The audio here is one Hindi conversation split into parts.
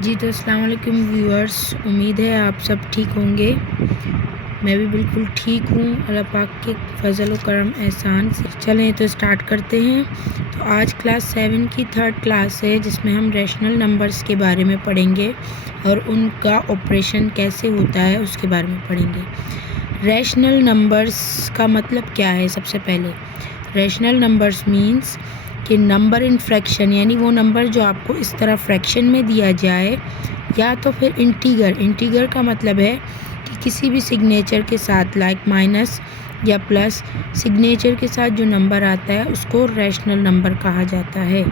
जी तो अस्सलाम वालेकुम व्यूअर्स, उम्मीद है आप सब ठीक होंगे। मैं भी बिल्कुल ठीक हूँ, अल्लाह पाक के फजल व करम एहसान से। चलें तो स्टार्ट करते हैं। तो आज क्लास 7 की 3rd क्लास है, जिसमें हम रैशनल नंबर्स के बारे में पढ़ेंगे और उनका ऑपरेशन कैसे होता है उसके बारे में पढ़ेंगे। रैशनल नंबर्स का मतलब क्या है? सबसे पहले रैशनल नंबर्स मीन्स कि नंबर इन फ्रैक्शन, यानी वो नंबर जो आपको इस तरह फ्रैक्शन में दिया जाए, या तो फिर इंटीगर का मतलब है कि किसी भी सिग्नेचर के साथ लाइक माइनस या प्लस सिग्नेचर के साथ जो नंबर आता है उसको रैशनल नंबर कहा जाता है।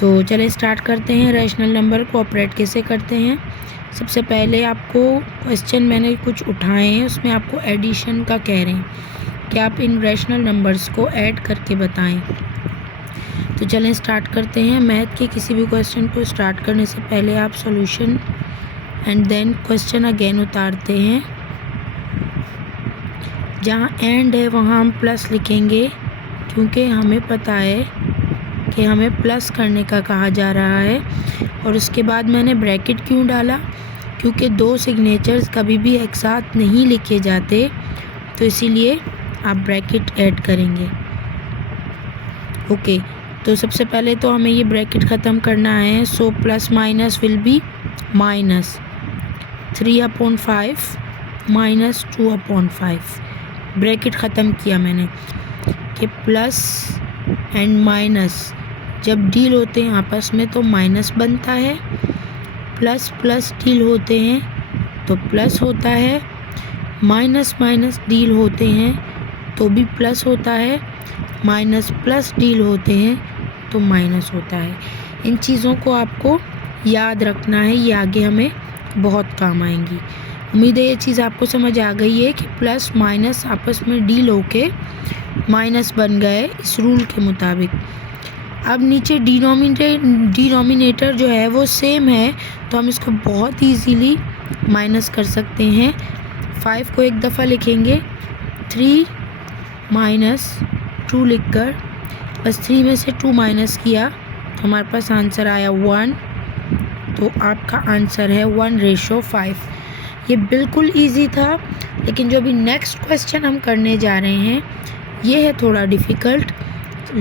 तो चलें स्टार्ट करते हैं। रैशनल नंबर को ऑपरेट कैसे करते हैं। सबसे पहले आपको क्वेश्चन मैंने कुछ उठाए हैं, उसमें आपको एडिशन का कह रहे हैं कि आप इन रैशनल नंबर्स को ऐड करके बताएं। तो चलें स्टार्ट करते हैं। मैथ के किसी भी क्वेश्चन को स्टार्ट करने से पहले आप solution and then question again उतारते हैं। जहाँ एंड है वहाँ हम प्लस लिखेंगे, क्योंकि हमें पता है कि हमें प्लस करने का कहा जा रहा है। और उसके बाद मैंने ब्रैकेट क्यों डाला? क्योंकि दो सिग्नेचर्स कभी भी एक साथ नहीं लिखे जाते, तो इसीलिए आप ब्रैकेट ऐड करेंगे। ओके, तो सबसे पहले तो हमें ये ब्रैकेट ख़त्म करना है। So plus minus will be minus 3/5 minus 2/5। Bracket ख़त्म किया मैंने कि प्लस एंड माइनस जब डील होते हैं आपस में तो माइनस बनता है, प्लस प्लस डील होते हैं तो प्लस होता है, माइनस माइनस डील होते हैं तो भी प्लस होता है, माइनस प्लस डील होते हैं तो माइनस होता है। इन चीज़ों को आपको याद रखना है, ये आगे हमें बहुत काम आएंगी। उम्मीद है ये चीज़ आपको समझ आ गई है कि प्लस माइनस आपस में डील होके माइनस बन गए इस रूल के मुताबिक। अब नीचे डिनोमिनेटर जो है वो सेम है, तो हम इसको बहुत ईजीली माइनस कर सकते हैं। 5 को एक दफ़ा लिखेंगे, 3 माइनस 2 लिखकर बस 3 में से 2 माइनस किया तो हमारे पास आंसर आया 1। तो आपका आंसर है 1:5। ये बिल्कुल इजी था, लेकिन जो अभी नेक्स्ट क्वेश्चन हम करने जा रहे हैं ये है थोड़ा डिफ़िकल्ट।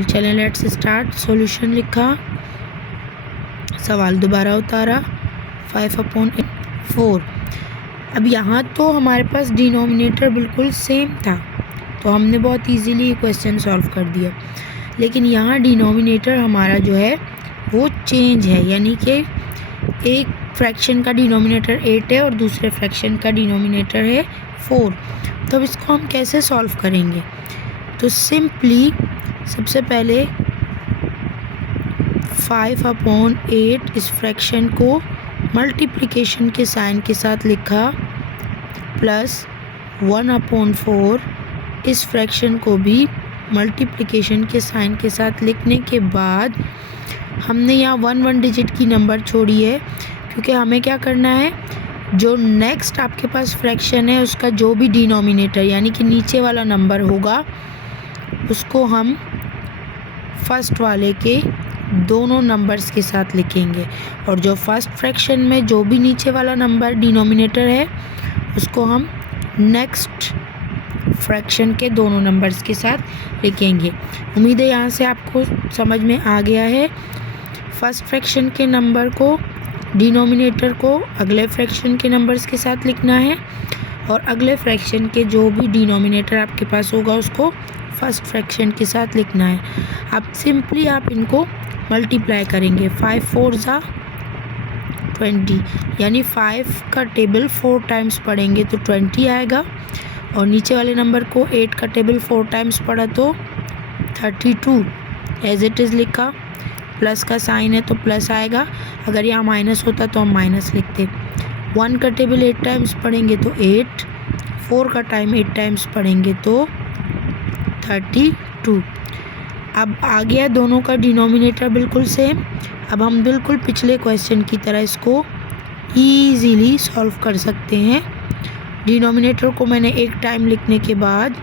चलें लेट्स स्टार्ट। सॉल्यूशन लिखा, सवाल दोबारा उतारा, 5/4। अब यहाँ तो हमारे पास डिनोमिनेटर बिल्कुल सेम था, तो हमने बहुत इजीली क्वेश्चन सॉल्व कर दिया। लेकिन यहाँ डिनोमिनेटर हमारा जो है वो चेंज है, यानी कि एक फ्रैक्शन का डिनोमिनेटर 8 है और दूसरे फ्रैक्शन का डिनोमिनेटर है 4। तो अब इसको हम कैसे सॉल्व करेंगे? तो सिंपली सबसे पहले 5/8 इस फ्रैक्शन को मल्टीप्लिकेशन के साइन के साथ लिखा, प्लस 1/4 इस फ्रैक्शन को भी मल्टीप्लिकेशन के साइन के साथ लिखने के बाद हमने यहाँ 1 डिजिट की नंबर छोड़ी है, क्योंकि हमें क्या करना है, जो नेक्स्ट आपके पास फ्रैक्शन है उसका जो भी डिनोमिनेटर यानी कि नीचे वाला नंबर होगा उसको हम फर्स्ट वाले के दोनों नंबर्स के साथ लिखेंगे, और जो फर्स्ट फ्रैक्शन में जो भी नीचे वाला नंबर डिनोमिनेटर है उसको हम नेक्स्ट फ्रैक्शन के दोनों नंबर्स के साथ लिखेंगे। उम्मीद है यहाँ से आपको समझ में आ गया है। फर्स्ट फ्रैक्शन के नंबर को डिनोमिनेटर को अगले फ्रैक्शन के नंबर्स के साथ लिखना है, और अगले फ्रैक्शन के जो भी डिनोमिनेटर आपके पास होगा उसको फर्स्ट फ्रैक्शन के साथ लिखना है। अब सिंपली आप इनको मल्टीप्लाई करेंगे। 5×4 = 20, यानी 5 का टेबल 4 टाइम्स पढ़ेंगे तो 20 आएगा, और नीचे वाले नंबर को 8 का टेबल 4 टाइम्स पढ़ा तो 32 एज इट इज़ लिखा। प्लस का साइन है तो प्लस आएगा, अगर यहाँ माइनस होता तो हम माइनस लिखते। 1 का टेबल 8 टाइम्स पढ़ेंगे तो 8, 4 का टाइम 8 टाइम्स पढ़ेंगे तो 32। अब आ गया दोनों का डिनोमिनेटर बिल्कुल सेम। अब हम बिल्कुल पिछले क्वेश्चन की तरह इसको ईजीली सॉल्व कर सकते हैं। डिनोमिनेटर को मैंने एक टाइम लिखने के बाद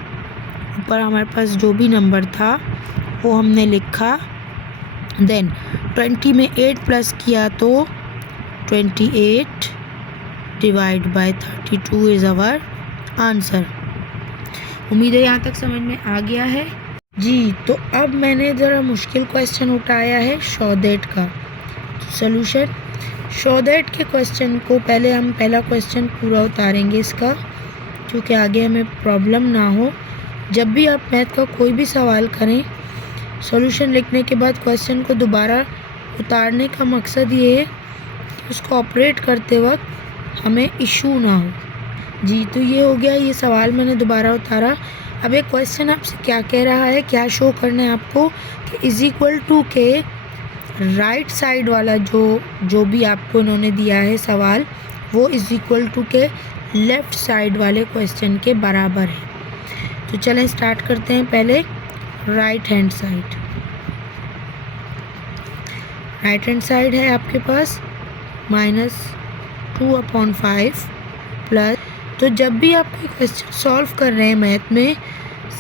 ऊपर हमारे पास जो भी नंबर था वो हमने लिखा, देन 20 में 8 प्लस किया तो 28 divide by 32 is our answer. उम्मीद है यहाँ तक समझ में आ गया है जी। तो अब मैंने ज़रा मुश्किल क्वेश्चन उठाया है शो दैट का सॉल्यूशन। शो दैट के क्वेश्चन को पहले हम पहला क्वेश्चन पूरा उतारेंगे इसका, क्योंकि आगे हमें प्रॉब्लम ना हो। जब भी आप मैथ का कोई भी सवाल करें, सॉल्यूशन लिखने के बाद क्वेश्चन को दोबारा उतारने का मकसद ये है कि उसको ऑपरेट करते वक्त हमें इशू ना हो जी। तो ये हो गया, ये सवाल मैंने दोबारा उतारा। अब एक क्वेश्चन आपसे क्या कह रहा है, क्या शो करना है आपको कि इज़ इक्वल टू के राइट साइड वाला जो भी आपको उन्होंने दिया है सवाल, वो इज़ इक्वल टू के लेफ़्ट साइड वाले क्वेश्चन के बराबर है। तो चलें स्टार्ट करते हैं। पहले right hand side. Right hand side है आपके पास -2/5 प्लस। तो जब भी आप कोई क्वेश्चन सॉल्व कर रहे हैं मैथ में,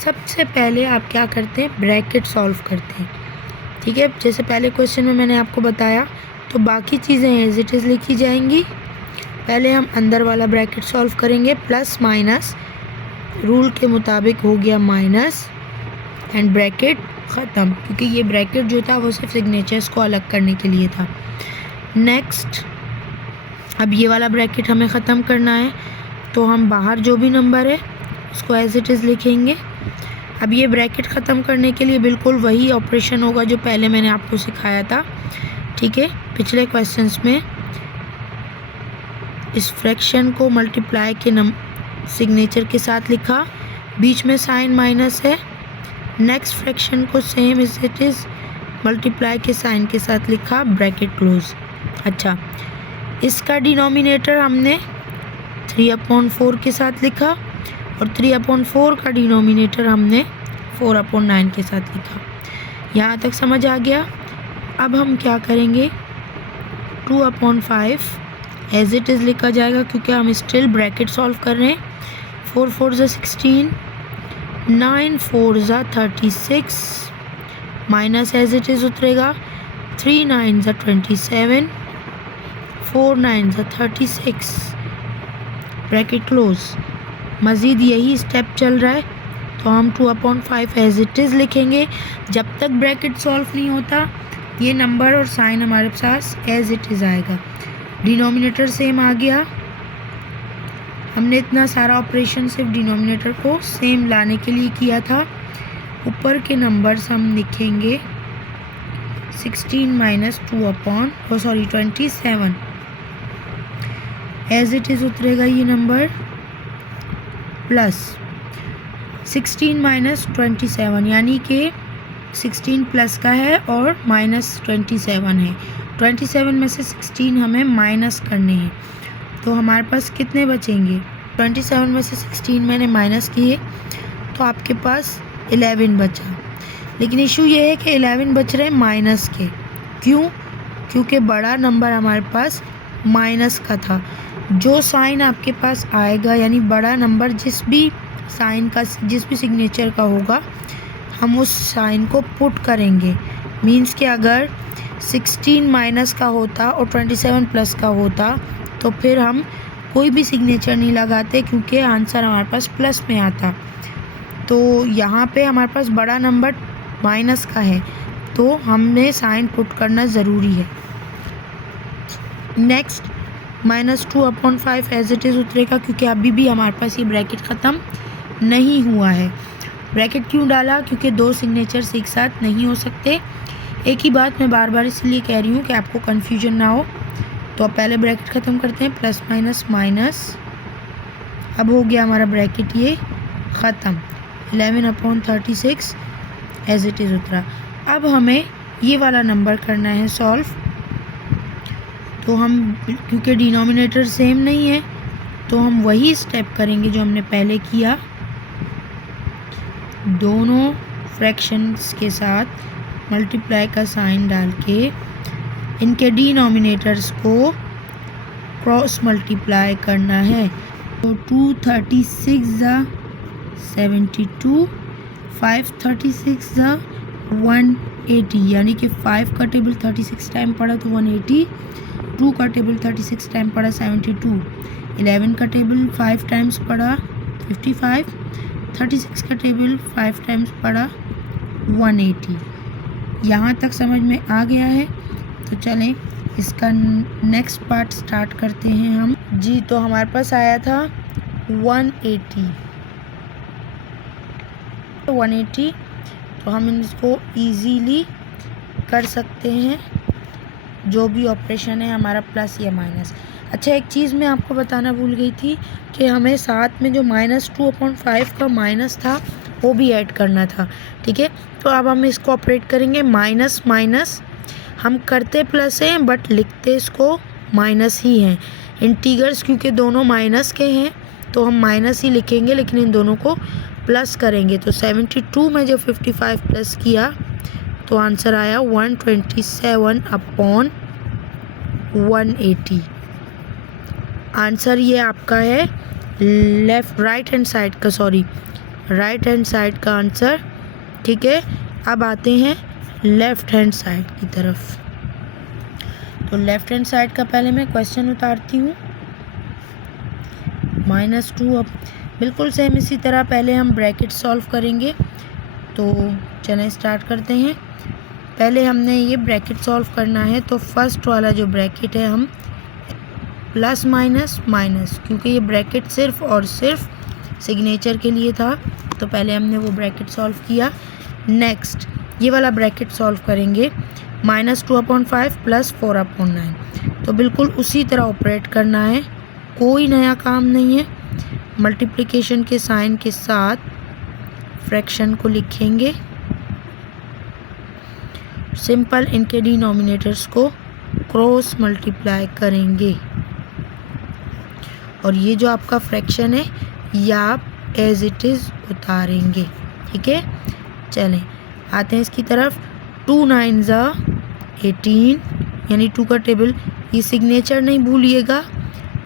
सबसे पहले आप क्या करते हैं, ब्रैकेट सॉल्व करते हैं। ठीक है, जैसे पहले क्वेश्चन में मैंने आपको बताया, तो बाकी चीज़ें एज इट इज़ लिखी जाएंगी। पहले हम अंदर वाला ब्रैकेट सॉल्व करेंगे, प्लस माइनस रूल के मुताबिक हो गया माइनस एंड ब्रैकेट ख़त्म, क्योंकि ये ब्रैकेट जो था वो सिर्फ सिग्नेचर्स को अलग करने के लिए था। नेक्स्ट, अब ये वाला ब्रैकेट हमें ख़त्म करना है, तो हम बाहर जो भी नंबर है उसको एज इट इज़ लिखेंगे। अब ये ब्रैकेट ख़त्म करने के लिए बिल्कुल वही ऑपरेशन होगा जो पहले मैंने आपको सिखाया था। ठीक है, पिछले क्वेश्चंस में इस फ्रैक्शन को मल्टीप्लाई के सिग्नेचर के साथ लिखा, बीच में साइन माइनस है। नेक्स्ट फ्रैक्शन को same is it is multiply के साइन के साथ लिखा, ब्रैकेट क्लोज। अच्छा, इसका डिनोमिनेटर हमने 3/4 के साथ लिखा और 3/4 का डिनोमिनेटर हमने 4/9 के साथ लिखा। यहाँ तक समझ आ गया। अब हम क्या करेंगे, 2/5 एज इट इज़ लिखा जाएगा, क्योंकि हम स्टिल ब्रैकेट सॉल्व कर रहे हैं। 4 4 ज़ा 16, 9 4 ज़ा 36, माइनस एज इट इज़ उतरेगा, 3 9 ज़ा 27, 4 9 ज़ा 36, ब्रैकेट क्लोज। मज़ीद यही स्टेप चल रहा है, तो हम 2/5 एज इट इज़ लिखेंगे। जब तक ब्रैकेट सॉल्व नहीं होता, ये नंबर और साइन हमारे पास एज इट इज़ आएगा। डिनोमिनेटर सेम आ गया। हमने इतना सारा ऑपरेशन सिर्फ डिनोमिनेटर को सेम लाने के लिए किया था। ऊपर के नंबर्स हम लिखेंगे 16 - 27 एज इट इज़ उतरेगा ये नंबर, प्लस 16 - 27, यानी कि 16 प्लस का है और -27 है। 27 में से 16 हमें माइनस करने हैं, तो हमारे पास कितने बचेंगे, 27 में से 16 मैंने माइनस किए, तो आपके पास 11 बचा। लेकिन इशू ये है कि 11 बच रहे माइनस के। क्यों? क्योंकि बड़ा नंबर हमारे पास माइनस का था। जो साइन आपके पास आएगा, यानी बड़ा नंबर जिस भी साइन का, जिस भी सिग्नेचर का होगा, हम उस साइन को पुट करेंगे। मींस कि अगर 16 माइनस का होता और 27 प्लस का होता, तो फिर हम कोई भी सिग्नेचर नहीं लगाते, क्योंकि आंसर हमारे पास प्लस में आता। तो यहाँ पे हमारे पास बड़ा नंबर माइनस का है, तो हमने साइन पुट करना ज़रूरी है। नेक्स्ट, -2/5 एज इट इज़ उतरेगा, क्योंकि अभी भी हमारे पास ये ब्रैकेट ख़त्म नहीं हुआ है। ब्रैकेट क्यों डाला? क्योंकि दो सिग्नेचर्स एक साथ नहीं हो सकते। एक ही बात मैं बार बार इसलिए कह रही हूँ कि आपको कन्फ्यूजन ना हो। तो अब पहले ब्रैकेट ख़त्म करते हैं, प्लस माइनस माइनस। अब हो गया हमारा ब्रैकेट ये ख़त्म, 11/36 एज इट इज़ उतरा। अब हमें ये वाला नंबर करना है सॉल्व। तो हम, क्योंकि डिनोमिनेटर सेम नहीं है, तो हम वही स्टेप करेंगे जो हमने पहले किया। दोनों फ्रैक्शंस के साथ मल्टीप्लाई का साइन डाल के इनके डिनोमिनेटर्स को क्रॉस मल्टीप्लाई करना है। तो 236 ज़ा 72, 536 ज़ा 180, यानी कि 5 का टेबल 36 टाइम पड़ा तो 180, 2 का टेबल 36 टाइम पड़ा 72, 11 का टेबल 5 टाइम्स पड़ा 55, 36 का टेबल 5 टाइम्स पड़ा 180। यहाँ तक समझ में आ गया है? तो चलें इसका नेक्स्ट पार्ट स्टार्ट करते हैं हम जी। तो हमारे पास आया था 180, तो हम इसको इजीली कर सकते हैं, जो भी ऑपरेशन है हमारा प्लस या माइनस। अच्छा, एक चीज़ मैं आपको बताना भूल गई थी कि हमें साथ में जो -2/5 का माइनस था वो भी ऐड करना था। ठीक है, तो अब हम इसको ऑपरेट करेंगे माइनस माइनस। हम करते प्लस हैं बट लिखते इसको माइनस ही हैं। इंटीगर्स क्योंकि दोनों माइनस के हैं तो हम माइनस ही लिखेंगे, लेकिन इन दोनों को प्लस करेंगे। तो 72 में जब 55 प्लस किया तो आंसर आया 127/180। आंसर ये आपका है राइट हैंड साइड का आंसर। ठीक है, अब आते हैं लेफ़्ट हैंड साइड की तरफ। तो लेफ़्ट हैंड साइड का पहले मैं क्वेश्चन उतारती हूँ। -2 अब बिल्कुल सेम इसी तरह पहले हम ब्रैकेट सॉल्व करेंगे। तो चलें स्टार्ट करते हैं। पहले हमने ये ब्रैकेट सॉल्व करना है, तो फर्स्ट वाला जो ब्रैकेट है हम प्लस माइनस माइनस, क्योंकि ये ब्रैकेट सिर्फ और सिर्फ सिग्नेचर के लिए था, तो पहले हमने वो ब्रैकेट सॉल्व किया। नेक्स्ट ये वाला ब्रैकेट सॉल्व करेंगे -2/5 + 4/9। तो बिल्कुल उसी तरह ऑपरेट करना है, कोई नया काम नहीं है। मल्टीप्लिकेशन के साइन के साथ फ्रैक्शन को लिखेंगे, सिंपल इनके डिनोमिनेटर्स को क्रॉस मल्टीप्लाई करेंगे और ये जो आपका फ्रैक्शन है ये आप एज इट इज़ उतारेंगे। ठीक है, चलें आते हैं इसकी तरफ। 2 9 18, यानी 2 का टेबल, ये सिग्नेचर नहीं भूलिएगा।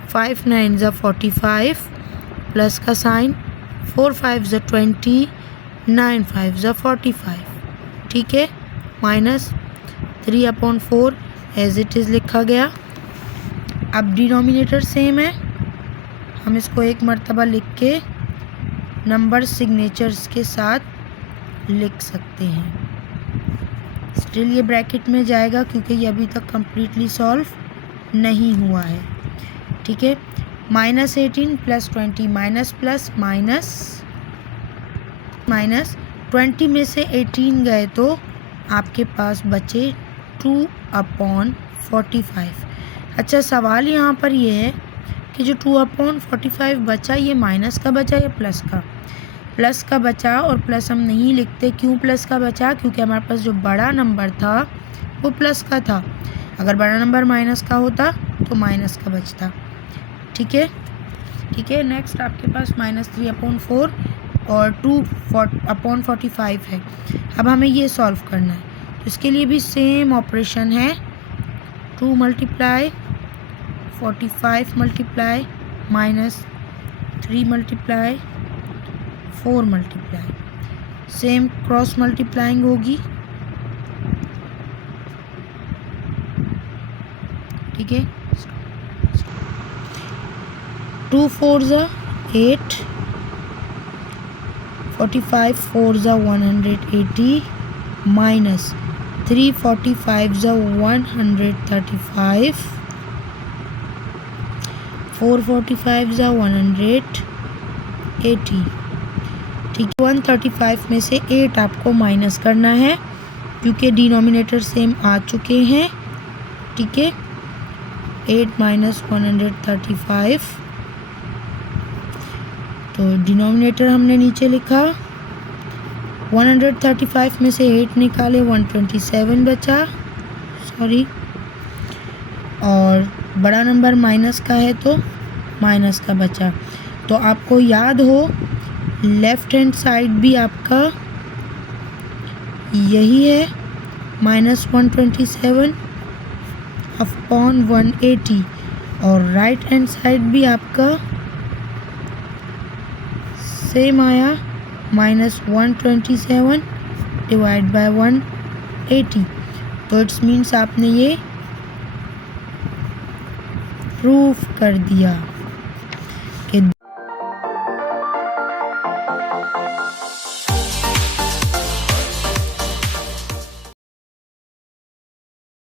5 9 45 प्लस का साइन, 4 5 20, 9 5 45। ठीक है, -3/4 एज इट इज़ लिखा गया। अब डिनोमिनेटर सेम है, हम इसको एक मर्तबा लिख के नंबर सिग्नेचर्स के साथ लिख सकते हैं। स्टिल ये ब्रैकेट में जाएगा क्योंकि ये अभी तक कम्प्लीटली सॉल्व नहीं हुआ है। ठीक है, -18 + 20, माइनस प्लस माइनस माइनस 20 में से 18 गए तो आपके पास बचे 2/45। अच्छा, सवाल यहाँ पर ये है कि जो 2/45 बचा, ये माइनस का बचा या प्लस का? प्लस का बचा, और प्लस हम नहीं लिखते। क्यों प्लस का बचा? क्योंकि हमारे पास जो बड़ा नंबर था वो प्लस का था। अगर बड़ा नंबर माइनस का होता तो माइनस का बचता। ठीक है, नेक्स्ट आपके पास -3/4 और 2/45 है। अब हमें ये सॉल्व करना है, तो इसके लिए भी सेम ऑपरेशन है। 2 × 45 × -3 × 4 × सेम क्रॉस मल्टीप्लाइंग होगी। ठीक है, 2 4 8, 45 4 180, -3 45 135, 4 45 180। ठीक है, 135 में से 8 आपको माइनस करना है क्योंकि डिनोमिनेटर सेम आ चुके हैं। ठीक है, 8 - 135, तो डिनोमिनेटर हमने नीचे लिखा। 135 में से 8 निकाले, 127 बचा, सॉरी, और बड़ा नंबर माइनस का है तो माइनस का बचा। तो आपको याद हो लेफ़्ट हैंड साइड भी आपका यही है, -127/180, और राइट हैंड साइड भी आपका सेम आया, -127/180। तो इट्स मीन्स आपने ये प्रूफ कर दिया।